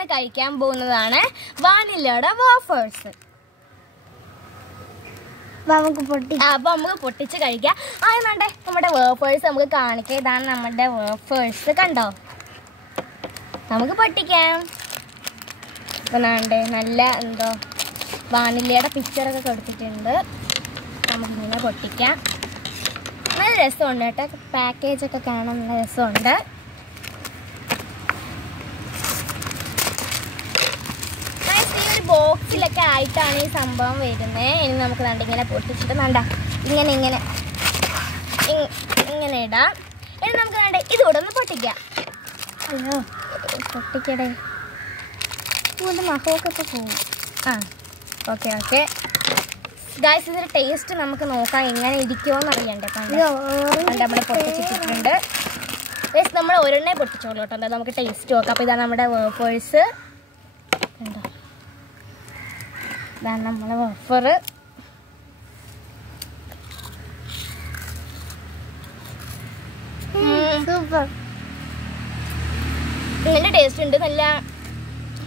ഇന്ന് കഴിക്കാൻ പോകുന്നതാണ് വാനിലയുടെ വേഫേഴ്സ്. അപ്പൊ നമുക്ക് പൊട്ടിച്ച് കഴിക്കാം. ആദ്യം നമ്മുടെ വേഫേഴ്സ് നമുക്ക് കാണിക്കാം. ഇതാണ് നമ്മുടെ വേഫേഴ്സ്, കണ്ടോ? നമുക്ക് പൊട്ടിക്കാം. അപ്പൊ നല്ല എന്തോ വാനിലയുടെ പിക്ചറൊക്കെ കൊടുത്തിട്ടുണ്ട്. നമുക്കിങ്ങനെ പൊട്ടിക്കാം. നല്ല രസമുണ്ട് കേട്ടോ, പാക്കേജൊക്കെ കാണാൻ നല്ല രസമുണ്ട്. ബോക്സിലൊക്കെ ആയിട്ടാണ് ഈ സംഭവം വരുന്നത്. ഇനി നമുക്ക് ഇങ്ങനെ പൊട്ടിച്ചിട്ട് ഇങ്ങനെ ഇടാം. ഇനി നമുക്ക് ഇതൂടെ ഒന്ന് പൊട്ടിക്കാം. അയ്യോ പൊട്ടിക്കടേ, ഇതുകൊണ്ട് മഹമൊക്കെ ഇപ്പോൾ പോകും. ഓക്കെ ഗായ്സ്, ഇതിൻ്റെ ടേസ്റ്റ് നമുക്ക് നോക്കാം എങ്ങനെ ഇരിക്കുമോയെന്ന് അറിയണ്ടേ. നമ്മുടെ പൊട്ടിച്ചിട്ടുണ്ട് ഗായ്സ്. നമ്മൾ ഒരെണ്ണേ പൊട്ടിച്ചോളൂ കേട്ടോ, എന്താ നമുക്ക് ടേസ്റ്റ് നോക്കാം. അപ്പോൾ ഇതാണ് നമ്മുടെ വേഫേഴ്സ്, എന്താ ഇതാണ് നമ്മളെ വേഫർ. സൂപ്പർ. ഇതിൻ്റെ ടേസ്റ്റ് ഉണ്ട്, നല്ല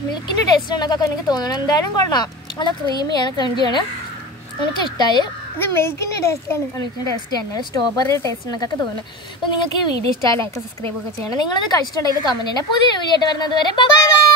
മിൽക്കിൻ്റെ ടേസ്റ്റ് ഉണ്ടെന്നൊക്കെ എനിക്ക് തോന്നുന്നു. എന്തായാലും കൊള്ളാം, നല്ല ക്രീമിയാണ്, ക്രഞ്ചിയാണ്, എനിക്കിഷ്ടമായി. ഇത് മിൽക്കിൻ്റെ ടേസ്റ്റാണ്, മിൽക്കിൻ്റെ ടേസ്റ്റ് തന്നെയാണ്, സ്ട്രോബെറി ടേസ്റ്റ് എന്നൊക്കെ തോന്നുന്നു. അപ്പോൾ നിങ്ങൾക്ക് ഈ വീഡിയോ ഇഷ്ടമായി ലൈക്ക് സബ്സ്ക്രൈബ് ഒക്കെ ചെയ്യണം. നിങ്ങളത് കഴിച്ചിട്ടുണ്ടെങ്കിൽ കമൻറ്റ് ചെയ്യണം. പുതിയ വീഡിയോ ആയിട്ട് വരുന്നത് വരെ ബൈ.